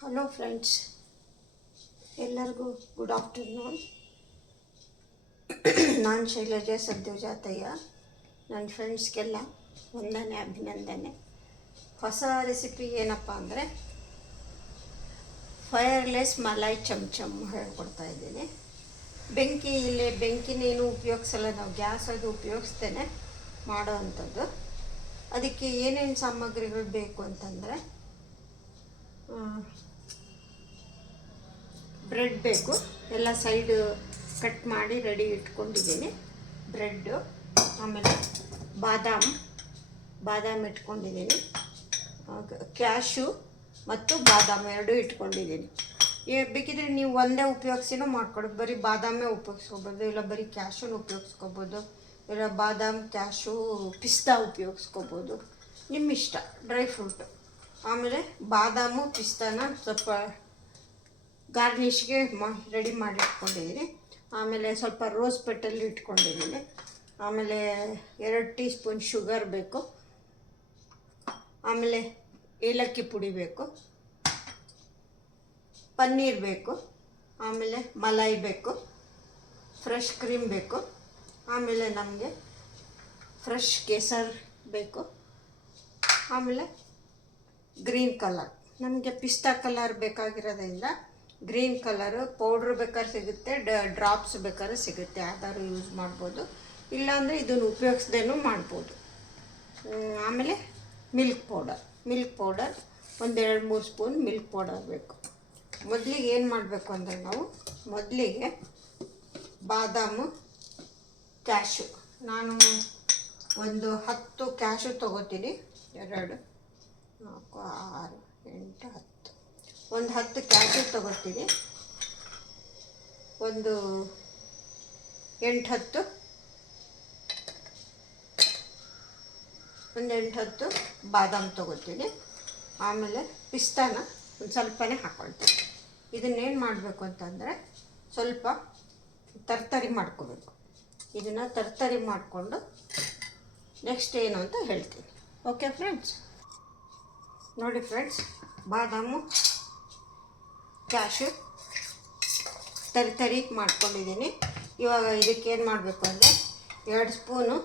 Hello friends, ಎಲ್ಲರಿಗೂ good afternoon. ನಾನು ಶೈಲಜಾ ಸದ್ಯೋಜಾತಯ್ಯ. ನನ್ನ ಫ್ರೆಂಡ್ಸ್ಗೆಲ್ಲ ವಂದನೆ, ಅಭಿನಂದನೆ. ಹೊಸ ರೆಸಿಪಿ ಏನಪ್ಪ ಅಂದರೆ ಫೈರ್ಲೆಸ್ ಮಲಾಯ್ ಚಮಚಮ್ ಹೇಳ್ಕೊಡ್ತಾಯಿದ್ದೀನಿ. ಬೆಂಕಿನೇನು ಉಪಯೋಗಿಸಲ್ಲ, ನಾವು ಗ್ಯಾಸ್ ಅದು ಉಪಯೋಗಿಸ್ತೇನೆ ಮಾಡೋ ಅಂಥದ್ದು. ಅದಕ್ಕೆ ಏನೇನು ಸಾಮಗ್ರಿಗಳು ಬೇಕು ಅಂತಂದರೆ ಬ್ರೆಡ್ ಬೇಕು. ಎಲ್ಲ ಸೈಡ್ ಕಟ್ ಮಾಡಿ ರೆಡಿ ಇಟ್ಕೊಂಡಿದ್ದೀನಿ ಬ್ರೆಡ್ಡು. ಆಮೇಲೆ ಬಾದಾಮ್ ಇಟ್ಕೊಂಡಿದ್ದೀನಿ. ಕ್ಯಾಶು ಮತ್ತು ಬಾದಾಮ್ ಎರಡೂ ಇಟ್ಕೊಂಡಿದ್ದೀನಿ. ಬೇಕಿದ್ರೆ ನೀವು ಒಂದೇ ಉಪಯೋಗಿಸಿನೂ ಮಾಡ್ಕೊಡೋದು, ಬರೀ ಬಾದಾಮೇ ಉಪಯೋಗಿಸ್ಕೊಬೋದು, ಇಲ್ಲ ಬರೀ ಕ್ಯಾಶುನ ಉಪಯೋಗಿಸ್ಕೊಬೋದು, ಇಲ್ಲ ಬಾದಾಮ್ ಕ್ಯಾಶು ಪಿಸ್ತಾ ಉಪಯೋಗಿಸ್ಕೊಬೋದು, ನಿಮ್ಮ ಇಷ್ಟ, ಡ್ರೈ ಫ್ರೂಟು. ಆಮೇಲೆ ಬಾದಾಮು ಪಿಸ್ತಾನ ಸ್ವಲ್ಪ ಗಾರ್ನಿಷ್ಗೆ ರೆಡಿ ಮಾಡಿ ಇಟ್ಕೊಂಡಿದ್ದೀನಿ. ಆಮೇಲೆ ಸ್ವಲ್ಪ ರೋಸ್ ಪೆಟಲ್ ಇಟ್ಕೊಂಡಿದ್ದೀನಿ. ಆಮೇಲೆ 2 ಟೀ ಸ್ಪೂನ್ ಶುಗರ್ ಬೇಕು. ಆಮೇಲೆ ಏಲಕ್ಕಿ ಪುಡಿ ಬೇಕು, ಪನ್ನೀರ್ ಬೇಕು, ಆಮೇಲೆ ಮಲಾಯಿ ಬೇಕು, ಫ್ರೆಶ್ ಕ್ರೀಮ್ ಬೇಕು, ಆಮೇಲೆ ನಮಗೆ ಫ್ರೆಶ್ ಕೇಸರ್ ಬೇಕು, ಆಮೇಲೆ ಗ್ರೀನ್ ಕಲರ್. ನಮಗೆ ಪಿಸ್ತಾ ಕಲರ್ ಬೇಕಾಗಿರೋದ್ರಿಂದ ಗ್ರೀನ್ ಕಲರು ಪೌಡ್ರ್ ಬೇಕಾದ್ರೆ ಸಿಗುತ್ತೆ, ಡ್ರಾಪ್ಸ್ ಬೇಕಾದ್ರೆ ಸಿಗುತ್ತೆ, ಯಾವ್ದಾದ್ರು ಯೂಸ್ ಮಾಡ್ಬೋದು. ಇಲ್ಲಾಂದರೆ ಇದನ್ನು ಉಪಯೋಗಿಸ್ದೇನೂ ಮಾಡ್ಬೋದು. ಆಮೇಲೆ ಮಿಲ್ಕ್ ಪೌಡರ್ ಒಂದು 2-3 ಸ್ಪೂನ್ ಮಿಲ್ಕ್ ಪೌಡರ್ ಬೇಕು. ಮೊದಲಿಗೆ ಏನು ಮಾಡಬೇಕು ಅಂದರೆ ನಾವು ಮೊದಲಿಗೆ ಬಾದಾಮು ಕ್ಯಾಶು, ನಾನು ಒಂದು 10 ಕ್ಯಾಶು ತೊಗೋತೀನಿ. 2 4 6 8 10 ಒಂದು 10 ಕ್ಯಾಶು ತೊಗೋತೀನಿ. ಒಂದು 8-10 ಬಾದಾಮ್ ತೊಗೋತೀನಿ. ಆಮೇಲೆ ಪಿಸ್ತಾನ ಒಂದು ಸ್ವಲ್ಪನೇ ಹಾಕ್ಕೊಳ್ತೀನಿ. ಇದನ್ನೇನು ಮಾಡಬೇಕು ಅಂತಂದರೆ ಸ್ವಲ್ಪ ತರ್ತರಿ ಮಾಡ್ಕೋಬೇಕು. ಇದನ್ನು ತರ್ತರಿ ಮಾಡಿಕೊಂಡು ನೆಕ್ಸ್ಟ್ ಏನು ಅಂತ ಹೇಳ್ತೀನಿ. ಓಕೆ ಫ್ರೆಂಡ್ಸ್, ನೋಡಿ ಫ್ರೆಂಡ್ಸ್, ಬಾದಾಮು ಕ್ಯಾಶು ತರಿ ಮಾಡ್ಕೊಂಡಿದ್ದೀನಿ. ಇವಾಗ ಇದಕ್ಕೇನು ಮಾಡಬೇಕು ಅಂದರೆ 2 spoon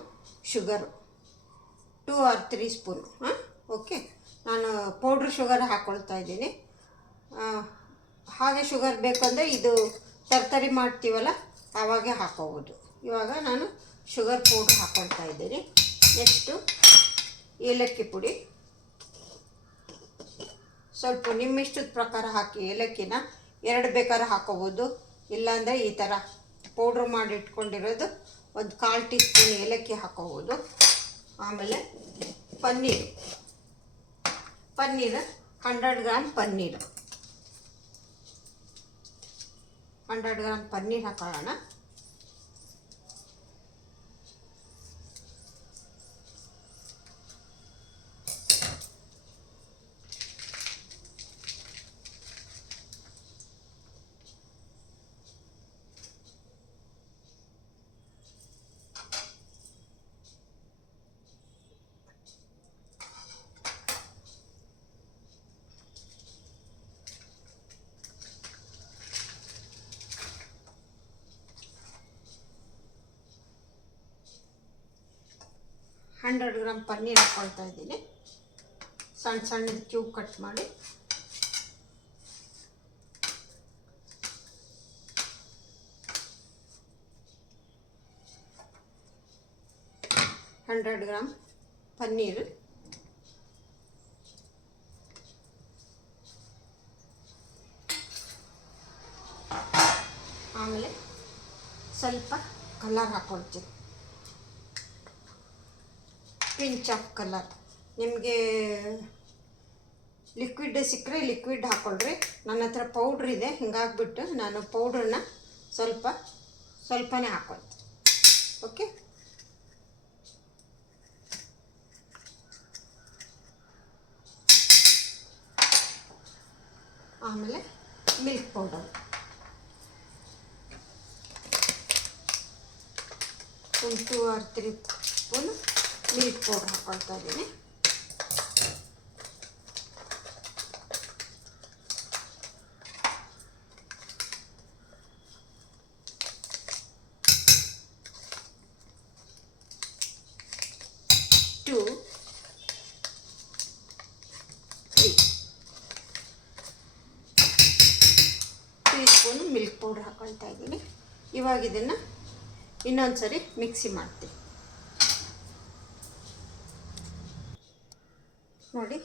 sugar, 2 or 3 spoon. Okay, ನಾನು ಪೌಡ್ರ್ ಶುಗರ್ ಹಾಕ್ಕೊಳ್ತಾ ಇದ್ದೀನಿ. ಹಾಗೆ ಶುಗರ್ ಬೇಕಂದರೆ ಇದು ತರ್ತರಿ ಮಾಡ್ತೀವಲ್ಲ ಆವಾಗೇ ಹಾಕೋಬೋದು. ಇವಾಗ ನಾನು ಶುಗರ್ ಪೌಡ್ರ್ ಹಾಕ್ಕೊಳ್ತಾ ಇದ್ದೀನಿ. ನೆಕ್ಸ್ಟು ಏಲಕ್ಕಿ ಪುಡಿ ಸ್ವಲ್ಪ ನಿಮ್ಮಿಷ್ಟದ ಪ್ರಕಾರ ಹಾಕಿ. ಏಲಕ್ಕಿನ 2 ಬೇಕಾದ್ರೆ ಹಾಕೋಬೋದು, ಇಲ್ಲಾಂದರೆ ಈ ಥರ ಪೌಡ್ರ್ ಮಾಡಿ ಇಟ್ಕೊಂಡಿರೋದು ಒಂದು 1/4 ಟೀ ಸ್ಪೂನ್ ಏಲಕ್ಕಿ ಹಾಕೋಬೋದು. ಆಮೇಲೆ ಪನ್ನೀರು 100 ಗ್ರಾಮ್ ಪನ್ನೀರು 100 ಗ್ರಾಮ್ ಪನ್ನೀರ್ ಹಾಕೊಳ್ಳೋಣ. $100 ಗ್ರಾಮ್ ಪನ್ನೀರ್ ಹಾಕ್ಕೊಳ್ತಾ ಇದ್ದೀನಿ. ಸಣ್ಣ ಕ್ಯೂಬ್ ಕಟ್ ಮಾಡಿ. $100 ಗ್ರಾಮ್ ಪನ್ನೀರ್, ಆಮೇಲೆ ಸ್ವಲ್ಪ ಕಲರ್ ಹಾಕ್ಕೊಳ್ತೀನಿ, ಪಿಂಚ್ ಆಫ್ ಕಲರ್. ನಿಮಗೆ ಲಿಕ್ವಿಡ್ ಸಿಕ್ಕರೆ ಲಿಕ್ವಿಡ್ ಹಾಕ್ಕೊಳ್ರಿ. ನನ್ನ ಹತ್ರ ಪೌಡ್ರ್ ಇದೆ, ಹಿಂಗಾಗ್ಬಿಟ್ಟು ನಾನು ಪೌಡ್ರನ್ನ ಸ್ವಲ್ಪನೇ ಹಾಕ್ಕೊಳ್ತೀನಿ. ಓಕೆ, ಆಮೇಲೆ ಮಿಲ್ಕ್ ಪೌಡರ್ ಒಂದು 2 or 3 ಸ್ಪೂನ್ ಮಿಲ್ಕ್ ಪೌಡ್ರ್ ಹಾಕ್ಕೊಳ್ತಾ ಇದ್ದೀನಿ. ಸ್ಪೂನು ಮಿಲ್ಕ್ ಪೌಡ್ರ್ ಹಾಕ್ಕೊಳ್ತಾ ಇದ್ದೀನಿ. ಇವಾಗ ಇದನ್ನು ಇನ್ನೊಂದು ಸರಿ ಮಿಕ್ಸಿ ಮಾಡ್ತೀನಿ. ನೋಡಿ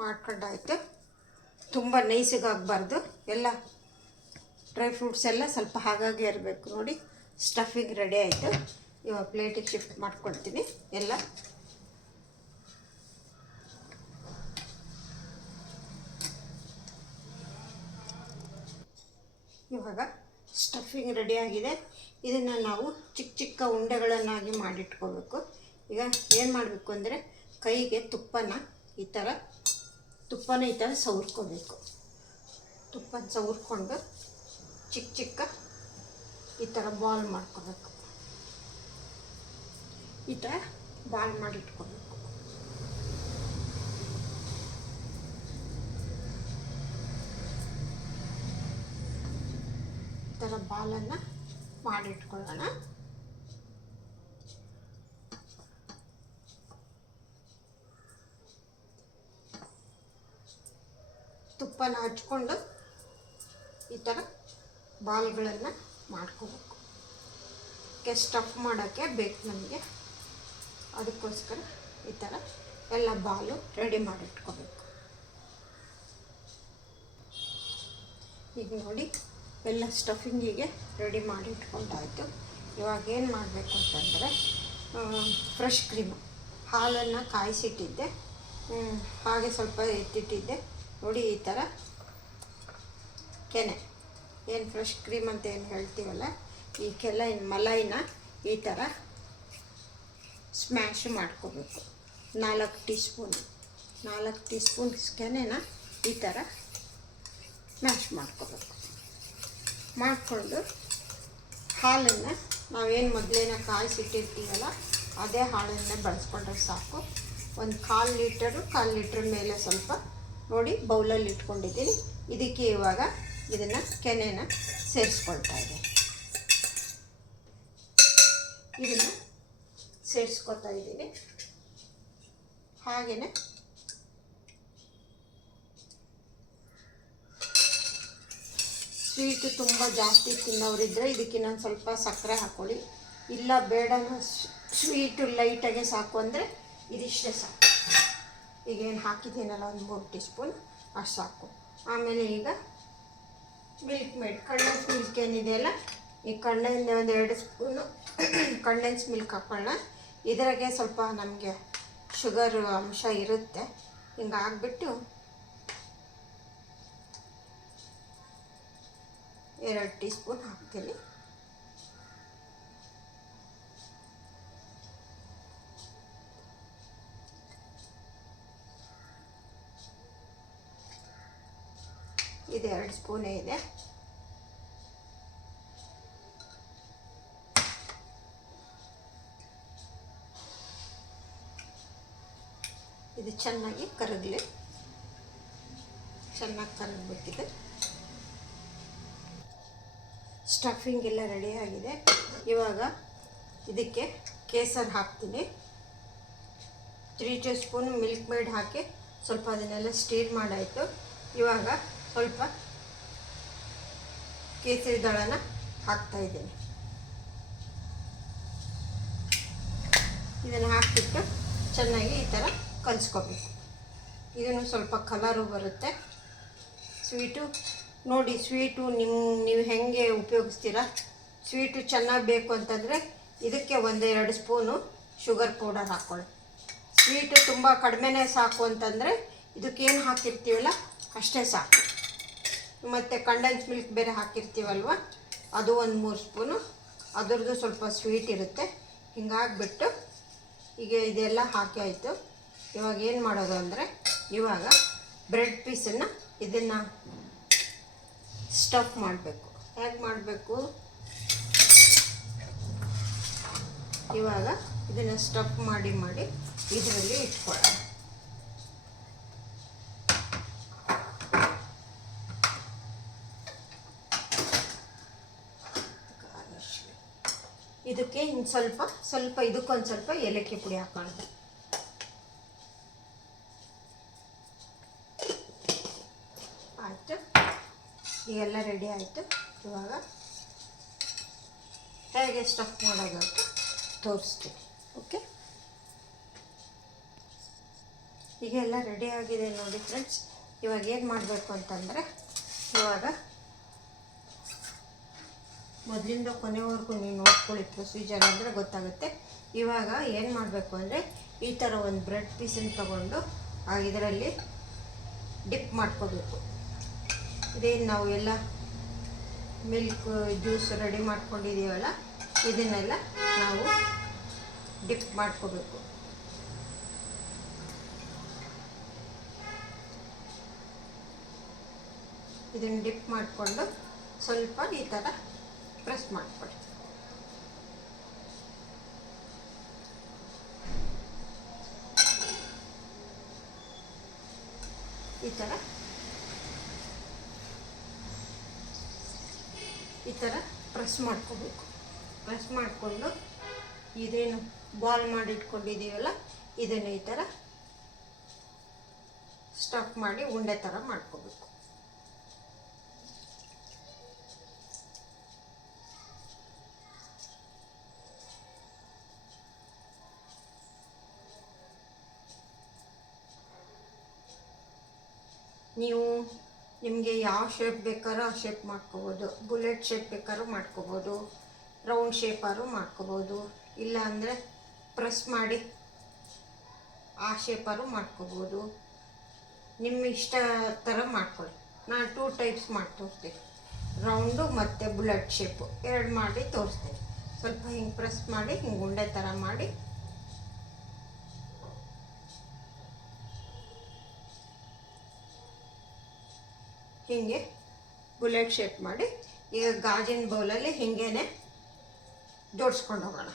ಮಾಡ್ಕೊಂಡಾಯ್ತು. ತುಂಬ ನೈಸಿಗಾಗಬಾರ್ದು, ಎಲ್ಲ ಡ್ರೈ ಫ್ರೂಟ್ಸ್ ಎಲ್ಲ ಸ್ವಲ್ಪ ಹಾಗಾಗಿ ಇರಬೇಕು. ನೋಡಿ ಸ್ಟಫಿಂಗ್ ರೆಡಿ ಆಯಿತು. ಇವಾಗ ಪ್ಲೇಟಿಗೆ ಶಿಫ್ಟ್ ಮಾಡ್ಕೊಳ್ತೀನಿ ಎಲ್ಲ. ಇವಾಗ ಸ್ಟಫಿಂಗ್ ರೆಡಿಯಾಗಿದೆ. ಇದನ್ನು ನಾವು ಚಿಕ್ಕ ಚಿಕ್ಕ ಉಂಡೆಗಳನ್ನಾಗಿ ಮಾಡಿಟ್ಕೋಬೇಕು. ಈಗ ಏನು ಮಾಡಬೇಕು ಅಂದರೆ ಕೈಗೆ ತುಪ್ಪನ ಈ ಥರ ಸವರ್ಕೋಬೇಕು. ತುಪ್ಪನ ಸವರ್ಕೊಂಡು ಚಿಕ್ಕ ಚಿಕ್ಕ ಈ ಥರ ಬಾಲ್ ಮಾಡ್ಕೋಬೇಕು. ಈ ಥರ ಬಾಲ್ ಮಾಡಿಟ್ಕೋಬೇಕು. ಈ ಥರ ಬಾಲನ್ನು ಮಾಡಿಟ್ಕೊಳ್ಳೋಣ. ತುಪ್ಪನ ಹಚ್ಕೊಂಡು ಈ ಥರ ಬಾಲ್ಗಳನ್ನು ಮಾಡ್ಕೋಬೇಕು. ಸ್ಟಫ್ ಮಾಡೋಕ್ಕೆ ಬೇಕು ನಮಗೆ, ಅದಕ್ಕೋಸ್ಕರ ಈ ಥರ ಎಲ್ಲ ಬಾಲು ರೆಡಿ ಮಾಡಿಟ್ಕೋಬೇಕು. ಈಗ ನೋಡಿ ಎಲ್ಲ ಸ್ಟಫಿಂಗಿಗೆ ರೆಡಿ ಮಾಡಿ ಇಟ್ಕೊಂಡಾಯಿತು. ಇವಾಗ ಏನು ಮಾಡಬೇಕು ಅಂತಂದರೆ ಫ್ರೆಶ್ ಕ್ರೀಮು ಹಾಲನ್ನು ಕಾಯಿಸಿಟ್ಟಿದ್ದೆ, ಹಾಗೆ ಸ್ವಲ್ಪ ಎತ್ತಿಟ್ಟಿದ್ದೆ. ನೋಡಿ ಈ ಥರ ಕೆನೆ, ಏನು ಫ್ರೆಶ್ ಕ್ರೀಮ್ ಅಂತ ಏನು ಹೇಳ್ತೀವಲ್ಲ, ಈ ಮಲೈನ ಈ ಥರ ಸ್ಮ್ಯಾಶ್ ಮಾಡ್ಕೋಬೇಕು. 4 ಟೀ ಸ್ಪೂನ್ ಕೆನೆನ ಈ ಥರ ಸ್ಮ್ಯಾಶ್ ಮಾಡ್ಕೋಬೇಕು. ಮಾಡಿಕೊಂಡು ಹಾಲನ್ನು ನಾವೇನು ಮೊದಲೇನ ಕಾಯಿಸಿಟ್ಟಿರ್ತೀವಲ್ಲ ಅದೇ ಹಾಲನ್ನು ಬಳಸ್ಕೊಂಡ್ರೆ ಸಾಕು. ಒಂದು 1/4 ಲೀಟ್ರ್ ಮೇಲೆ ಸ್ವಲ್ಪ ನೋಡಿ ಬೌಲಲ್ಲಿ ಇಟ್ಕೊಂಡಿದ್ದೀನಿ. ಇದಕ್ಕೆ ಇವಾಗ ಇದನ್ನು ಕೆನೆನ ಸೇರಿಸ್ಕೊಳ್ತಾ ಇದ್ದೀನಿ. ಇದನ್ನು ಸೇರಿಸ್ಕೊತಾ ಇದ್ದೀನಿ. ಹಾಗೆಯೇ ಸ್ವೀಟು ತುಂಬ ಜಾಸ್ತಿ ತಿನ್ನೋರಿದ್ದರೆ ಇದಕ್ಕೆ ಇನ್ನೊಂದು ಸ್ವಲ್ಪ ಸಕ್ಕರೆ ಹಾಕ್ಕೊಳ್ಳಿ. ಇಲ್ಲ ಬೇಡ ಸ್ವೀಟು ಲೈಟಾಗೆ ಸಾಕು ಅಂದರೆ ಇದಿಷ್ಟೇ ಸಾಕು. ಈಗೇನು ಹಾಕಿದ್ದೀನಲ್ಲ ಒಂದು 3 ಟೀ ಸ್ಪೂನ್ ಅಷ್ಟು ಸಾಕು. ಆಮೇಲೆ ಈಗ ಮಿಲ್ಕ್ ಮೇಡ್ ಕಂಡೆನ್ಸ್ ಮಿಲ್ಕ್ ಏನಿದೆಯಲ್ಲ, ಈ ಒಂದು 2 ಸ್ಪೂನು ಕಂಡೆನ್ಸ್ ಮಿಲ್ಕ್ ಹಾಕೊಳ್ಳೋಣ. ಇದರಾಗೆ ಸ್ವಲ್ಪ ನಮಗೆ ಶುಗರ್ ಅಂಶ ಇರುತ್ತೆ. ಹಿಂಗಾಗ್ಬಿಟ್ಟು 2 ಟೀ ಸ್ಪೂನ್ ಹಾಕ್ತೀನಿ. ಇದು 2 ಸ್ಪೂನೇ ಇದೆ. ಇದು ಚೆನ್ನಾಗಿ ಕರಗಲಿ, ಚೆನ್ನಾಗಿ ಕರಗಬೇಕಿದೆ. ಸ್ಟಫಿಂಗ್ ಎಲ್ಲ ರೆಡಿಯಾಗಿದೆ. ಇವಾಗ ಇದಕ್ಕೆ ಕೇಸರ್ ಹಾಕ್ತೀನಿ. 3 ಟೀ ಸ್ಪೂನ್ ಮಿಲ್ಕ್ ಮೇಡ್ ಹಾಕಿ ಸ್ವಲ್ಪ ಅದನ್ನೆಲ್ಲ ಸ್ಟೀರ್ ಮಾಡಾಯಿತು. ಇವಾಗ ಸ್ವಲ್ಪ ಕೇಸರಿ ದಳನ ಹಾಕ್ತಾಯಿದ್ದೀನಿ. ಇದನ್ನು ಹಾಕಿಬಿಟ್ಟು ಚೆನ್ನಾಗಿ ಈ ಥರ ಕಲಿಸ್ಕೋಬೇಕು. ಇದನ್ನು ಸ್ವಲ್ಪ ಕಲರು ಬರುತ್ತೆ. ಸ್ವೀಟು ನೋಡಿ, ಸ್ವೀಟು ನೀವು ಹೇಗೆ ಉಪಯೋಗಿಸ್ತೀರಾ. ಸ್ವೀಟು ಚೆನ್ನಾಗಿ ಬೇಕು ಅಂತಂದರೆ ಇದಕ್ಕೆ 1-2 ಸ್ಪೂನು ಶುಗರ್ ಪೌಡರ್ ಹಾಕ್ಕೊಳ್ಳಿ. ಸ್ವೀಟು ತುಂಬ ಕಡಿಮೆನೇ ಸಾಕು ಅಂತಂದರೆ ಇದಕ್ಕೇನು ಹಾಕಿರ್ತೀವಲ್ಲ ಅಷ್ಟೇ ಸಾಕು. ಮತ್ತು ಕಂಡೆನ್ಸ್ ಮಿಲ್ಕ್ ಬೇರೆ ಹಾಕಿರ್ತೀವಲ್ವ, ಅದು 1-3 ಸ್ಪೂನು, ಅದರದ್ದು ಸ್ವಲ್ಪ ಸ್ವೀಟ್ ಇರುತ್ತೆ. ಹಿಂಗಾಗಿಬಿಟ್ಟು ಈಗ ಇದೆಲ್ಲ ಹಾಕಿ ಆಯಿತು. ಇವಾಗ ಏನು ಮಾಡೋದು ಅಂದರೆ, ಇವಾಗ ಬ್ರೆಡ್ ಪೀಸನ್ನು ಇದನ್ನು ಸ್ಟಫ್ ಮಾಡಬೇಕು. ಹೇಗೆ ಮಾಡಬೇಕು, ಇವಾಗ ಇದನ್ನು ಸ್ಟಫ್ ಮಾಡಿ ಇದರಲ್ಲಿ ಇಟ್ಕೊಳ್ಳೋಣ. ಇದಕ್ಕೆ ಇನ್ನು ಸ್ವಲ್ಪ ಇದಕ್ಕೊಂದು ಸ್ವಲ್ಪ ಏಲಕ್ಕಿ ಪುಡಿ ಹಾಕೋಣ. ಆಯಿತು. ಈಗೆಲ್ಲ ರೆಡಿ ಆಯಿತು. ಇವಾಗ ಹೇಗೆ ಸ್ಟಫ್ ಮಾಡೋದು ಅಂತ ತೋರಿಸ್ತೀನಿ. ಓಕೆ, ಈಗ ಎಲ್ಲ ರೆಡಿ ಆಗಿದೆ ನೋಡಿ ಫ್ರೆಂಡ್ಸ್. ಇವಾಗ ಏನು ಮಾಡಬೇಕು ಅಂತಂದರೆ, ಇವಾಗ ಮೊದಲಿಂದ ಕೊನೆವರೆಗೂ ನೀವು ನೋಡ್ಕೊಳ್ಳಿ, ಪ್ರೊಸೀಜರ್ ಅಂದರೆ ಗೊತ್ತಾಗುತ್ತೆ. ಇವಾಗ ಏನು ಮಾಡಬೇಕು ಅಂದರೆ, ಈ ಥರ ಒಂದು ಬ್ರೆಡ್ ಪೀಸನ್ನು ತಗೊಂಡು ಇದರಲ್ಲಿ ಡಿಪ್ ಮಾಡ್ಕೋಬೇಕು. ಇದೇನು ನಾವು ಎಲ್ಲ ಮಿಲ್ಕ್ ಜ್ಯೂಸ್ ರೆಡಿ ಮಾಡ್ಕೊಂಡಿದ್ದೀವಲ್ಲ, ಇದನ್ನೆಲ್ಲ ನಾವು ಡಿಪ್ ಮಾಡ್ಕೋಬೇಕು. ಇದನ್ನು ಡಿಪ್ ಮಾಡಿಕೊಂಡು ಸ್ವಲ್ಪ ಈ ಥರ ಪ್ರೆಸ್ ಮಾಡಿಕೊಳ್ಳಿ. ಈ ಥರ ಪ್ರೆಸ್ ಮಾಡ್ಕೋಬೇಕು. ಪ್ರೆಸ್ ಮಾಡಿಕೊಂಡು ಇದೇನು ಬಾಲ್ ಮಾಡಿ ಇಟ್ಕೊಂಡಿದ್ದೀವಲ್ಲ, ಇದನ್ನು ಈ ಥರ ಸ್ಟಫ್ ಮಾಡಿ ಉಂಡೆ ಥರ ಮಾಡ್ಕೋಬೇಕು. ನೀವು ನಿಮಗೆ ಯಾವ ಶೇಪ್ ಬೇಕಾದ್ರೂ ಆ ಶೇಪ್ ಮಾಡ್ಕೋಬೋದು. ಬುಲೆಟ್ ಶೇಪ್ ಬೇಕಾದ್ರೂ ಮಾಡ್ಕೋಬೋದು, ರೌಂಡ್ ಶೇಪಾದ್ರೂ ಮಾಡ್ಕೋಬೋದು, ಇಲ್ಲ ಅಂದರೆ ಪ್ರೆಸ್ ಮಾಡಿ ಆ ಶೇಪಾದ್ರೂ ಮಾಡ್ಕೋಬೋದು. ನಿಮ್ಮ ಇಷ್ಟ ಥರ ಮಾಡ್ಕೊಳ್ಳಿ. ನಾನು 2 ಟೈಪ್ಸ್ ಮಾಡಿ ತೋರಿಸ್ತೀನಿ, ರೌಂಡು ಮತ್ತು ಬುಲೆಟ್ ಶೇಪು 2 ಮಾಡಿ ತೋರಿಸ್ತೀನಿ. ಸ್ವಲ್ಪ ಹಿಂಗೆ ಪ್ರೆಸ್ ಮಾಡಿ ಹಿಂಗೆ ಉಂಡೆ ಥರ ಮಾಡಿ ಹೀಗೆ ಬುಲೆಟ್ ಶೇಪ್ ಮಾಡಿ ಈಗ ಗಾಜಿನ ಬೌಲಲ್ಲಿ ಹಿಂಗೇನೆ ಜೋಡಿಸ್ಕೊಂಡು ಹೋಗೋಣ.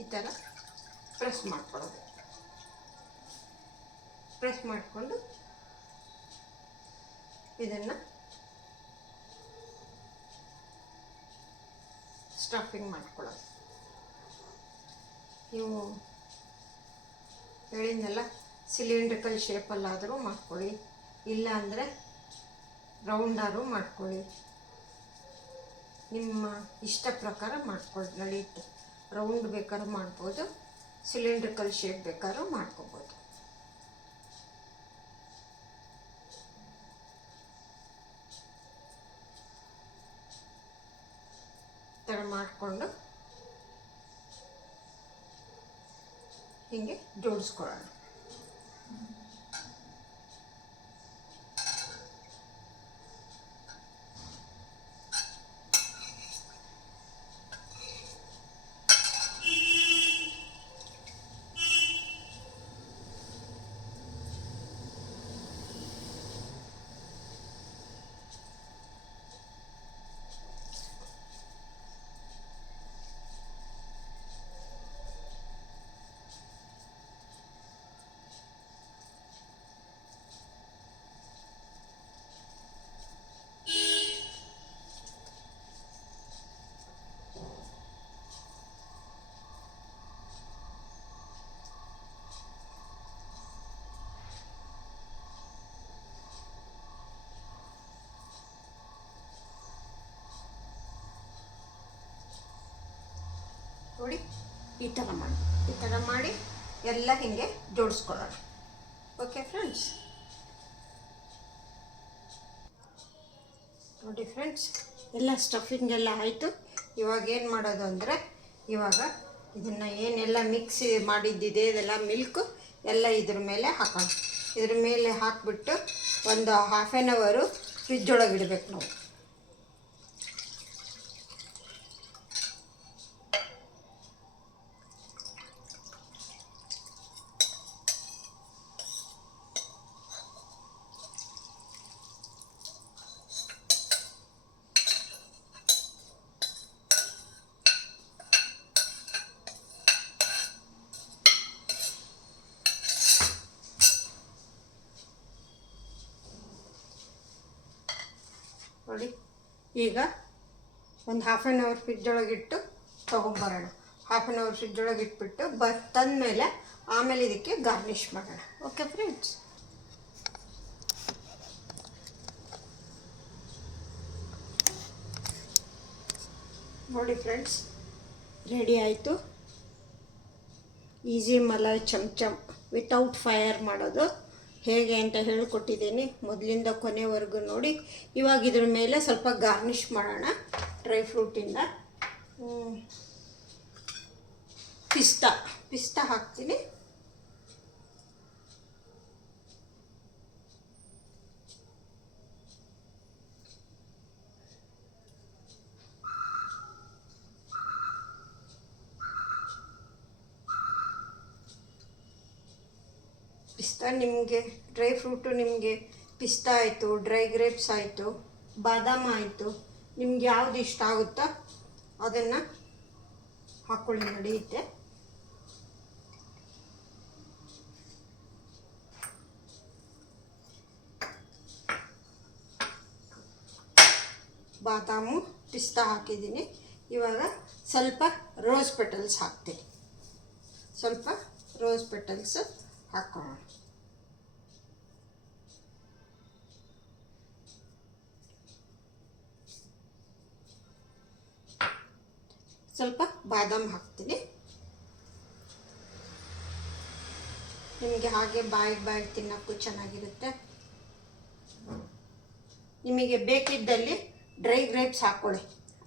ಈ ಥರ ಪ್ರೆಸ್ ಮಾಡ್ಕೊಳ್ಳೋದು. ಪ್ರೆಸ್ ಮಾಡಿಕೊಂಡು ಇದನ್ನು ಸ್ಟಫಿಂಗ್ ಮಾಡ್ಕೊಳ್ಳೋದು. ನೀವು ಹೇಳಿದ್ನೆಲ್ಲ ಸಿಲಿಂಡ್ರಿಕಲ್ ಶೇಪಲ್ಲಾದರೂ ಮಾಡ್ಕೊಳ್ಳಿ, ಇಲ್ಲ ಅಂದರೆ ರೌಂಡಾದರೂ ಮಾಡ್ಕೊಳ್ಳಿ. ನಿಮ್ಮ ಇಷ್ಟ ಪ್ರಕಾರ ಮಾಡ್ಕೊಳ್ಳಿ, ನಡೆಯುತ್ತೆ. ರೌಂಡ್ ಬೇಕಾದ್ರೂ ಮಾಡ್ಬೋದು, ಸಿಲಿಂಡ್ರಿಕಲ್ ಶೇಪ್ ಬೇಕಾದ್ರೂ ಮಾಡ್ಕೋಬೋದು. ಥರ ಮಾಡಿಕೊಂಡು ಹೀಗೆ ಜೋಡಿಸ್ಕೊಳ್ಳೋಣ. ನೋಡಿ, ಈ ಥರ ಮಾಡಿ ಎಲ್ಲ ಹೀಗೆ ಜೋಡಿಸ್ಕೊಳ್ಳೋಣ. ಓಕೆ ಫ್ರೆಂಡ್ಸ್, ನೋಡಿ ಫ್ರೆಂಡ್ಸ್, ಎಲ್ಲ ಸ್ಟಫಿಂಗ್ ಎಲ್ಲ ಆಯಿತು. ಇವಾಗ ಏನು ಮಾಡೋದು ಅಂದರೆ, ಇವಾಗ ಇದನ್ನು ಏನೆಲ್ಲ ಮಿಕ್ಸಿ ಮಾಡಿದ್ದಿದೆ ಇದೆಲ್ಲ ಮಿಲ್ಕು ಎಲ್ಲ ಇದ್ರ ಮೇಲೆ ಹಾಕೋಣ. ಇದ್ರ ಮೇಲೆ ಹಾಕಿಬಿಟ್ಟು ಒಂದು 1/2 hour ಫ್ರಿಜ್ ಒಳಗೆ ಇಡಬೇಕು ನಾವು. ನೋಡಿ, ಈಗ ಒಂದು 1/2 hour ಫ್ರಿಜ್ ಒಳಗಿಟ್ಟು ತೊಗೊಂಬರೋಣ. ಹಾಫ್ ಆನ್ ಅವರ್ ಫ್ರಿಜ್ ಒಳಗೆ ಇಟ್ಬಿಟ್ಟು ತಂದಮೇಲೆ ಆಮೇಲೆ ಇದಕ್ಕೆ ಗಾರ್ನಿಷ್ ಮಾಡೋಣ. ಓಕೆ ಫ್ರೆಂಡ್ಸ್, ನೋಡಿ ಫ್ರೆಂಡ್ಸ್, ರೆಡಿ ಆಯಿತು. Easy malai chamcham without fire ಮಾಡೋದು ಹೇಗೆ ಅಂತ ಹೇಳಿಕೊಟ್ಟಿದ್ದೀನಿ, ಮೊದಲಿಂದ ಕೊನೆವರೆಗೂ ನೋಡಿ. ಇವಾಗ ಇದ್ರ ಮೇಲೆ ಸ್ವಲ್ಪ ಗಾರ್ನಿಷ್ ಮಾಡೋಣ ಡ್ರೈ ಫ್ರೂಟಿಂದ. ಪಿಸ್ತಾ ಹಾಕ್ತೀನಿ. ಪಿಸ್ತಾ ನಿಮಗೆ ಡ್ರೈ ಫ್ರೂಟು, ನಿಮಗೆ ಪಿಸ್ತಾ ಆಯಿತು, ಡ್ರೈ ಗ್ರೇಪ್ಸ್ ಆಯಿತು, ಬಾದಾಮ ಆಯಿತು, ನಿಮ್ಗೆ ಯಾವುದು ಇಷ್ಟ ಆಗುತ್ತೋ ಅದನ್ನು ಹಾಕ್ಕೊಳ್ಳಿ, ನಡೆಯುತ್ತೆ. ಬಾದಾಮು ಪಿಸ್ತಾ ಹಾಕಿದ್ದೀನಿ. ಇವಾಗ ಸ್ವಲ್ಪ ರೋಸ್ ಪೆಟಲ್ಸ್ ಹಾಕ್ತೀನಿ. ಸ್ವಲ್ಪ ರೋಸ್ ಪೆಟಲ್ಸ್ ಹಾಕೋಣ. ಸ್ವಲ್ಪ ಬಾದಾಮ್ ಹಾಕ್ತೀನಿ. ನಿಮಗೆ ಹಾಗೆ ಬಾಯಿಗೆ ತಿನ್ನೋಕ್ಕೂ ಚೆನ್ನಾಗಿರುತ್ತೆ. ನಿಮಗೆ ಬೇಕಿದ್ದಲ್ಲಿ ಡ್ರೈ ಗ್ರೇಪ್ಸ್ ಹಾಕ್ಕೊಳ್ಳಿ.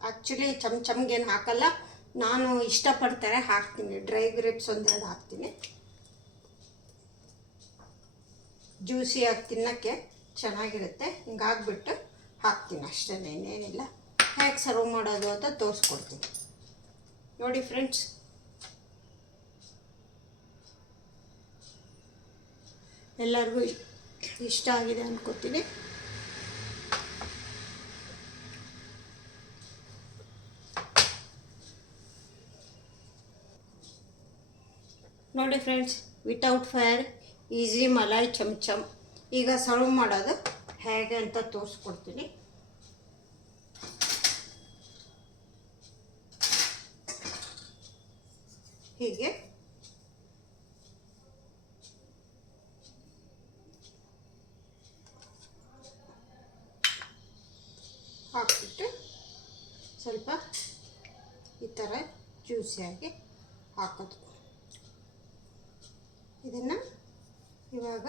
ಆ್ಯಕ್ಚುಲಿ ಚಮಚಮ್ಗೇನು ಹಾಕಲ್ಲ, ನಾನು ಇಷ್ಟಪಡ್ತಾರೆ ಹಾಕ್ತೀನಿ. ಡ್ರೈ ಗ್ರೇಪ್ಸ್ ಒಂದೆರಡು ಹಾಕ್ತೀನಿ, ಜ್ಯೂಸಿಯಾಗಿ ತಿನ್ನೋಕ್ಕೆ ಚೆನ್ನಾಗಿರುತ್ತೆ. ಹಿಂಗಾಗ್ಬಿಟ್ಟು ಹಾಕ್ತೀನಿ ಅಷ್ಟೇ, ಇನ್ನೇನಿಲ್ಲ. ಹೇಗೆ ಸರ್ವ್ ಮಾಡೋದು ಅಂತ ತೋರಿಸ್ಕೊಡ್ತೀನಿ ನೋಡಿ ಫ್ರೆಂಡ್ಸ್. ಎಲ್ಲರಿಗೂ ಇಷ್ಟ ಆಗಿದೆ ಅಂದ್ಕೊತೀನಿ. ನೋಡಿ friends, without fire easy malai chamcham. ಈಗ ಸರ್ವ್ ಮಾಡೋದು ಹೇಗೆ ಅಂತ ತೋರಿಸ್ಕೊಡ್ತೀನಿ. ಹೀಗೆ ಹಾಕ್ಬಿಟ್ಟು ಸ್ವಲ್ಪ ಈ ಥರ ಜ್ಯೂಸಿಯಾಗಿ ಹಾಕೋದು. ಇದನ್ನು ಇವಾಗ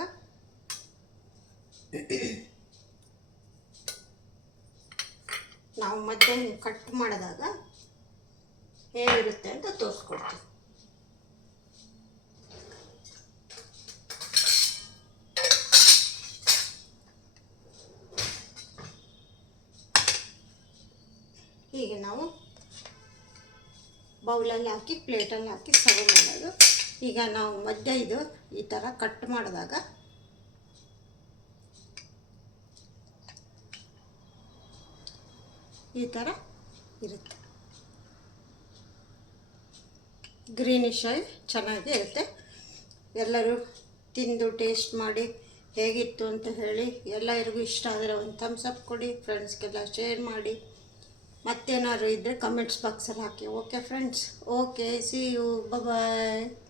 ನಾವು ಮಧ್ಯೆ ಕಟ್ ಮಾಡಿದಾಗ ಹೇಗಿರುತ್ತೆ ಅಂತ ತೋರಿಸ್ಕೊಡ್ತೀವಿ. ಹೀಗೆ ನಾವು ಬೌಲಲ್ಲಿ ಹಾಕಿ ಪ್ಲೇಟಲ್ಲಿ ಹಾಕಿ ಸರ್ವ್ ಮಾಡೋದು. ಈಗ ನಾವು ಮಧ್ಯೆ ಇದು ಈ ಥರ ಕಟ್ ಮಾಡಿದಾಗ ಈ ಥರ ಇರುತ್ತೆ. ಗ್ರೀನಿಶ್ ಆಗಿ ಚೆನ್ನಾಗಿ ಇರುತ್ತೆ. ಎಲ್ಲರೂ ತಿಂದು ಟೇಸ್ಟ್ ಮಾಡಿ ಹೇಗಿತ್ತು ಅಂತ ಹೇಳಿ. ಎಲ್ಲರಿಗೂ ಇಷ್ಟ ಆದರೆ ಒಂದು ಥಮ್ಸ್ ಅಪ್ ಕೊಡಿ, ಫ್ರೆಂಡ್ಸ್ಗೆಲ್ಲ ಶೇರ್ ಮಾಡಿ. ಮತ್ತೇನಾದ್ರು ಇದ್ದರೆ ಕಮೆಂಟ್ಸ್ ಬಾಕ್ಸಲ್ಲಿ ಹಾಕಿ. Okay friends, okay, see you, bye.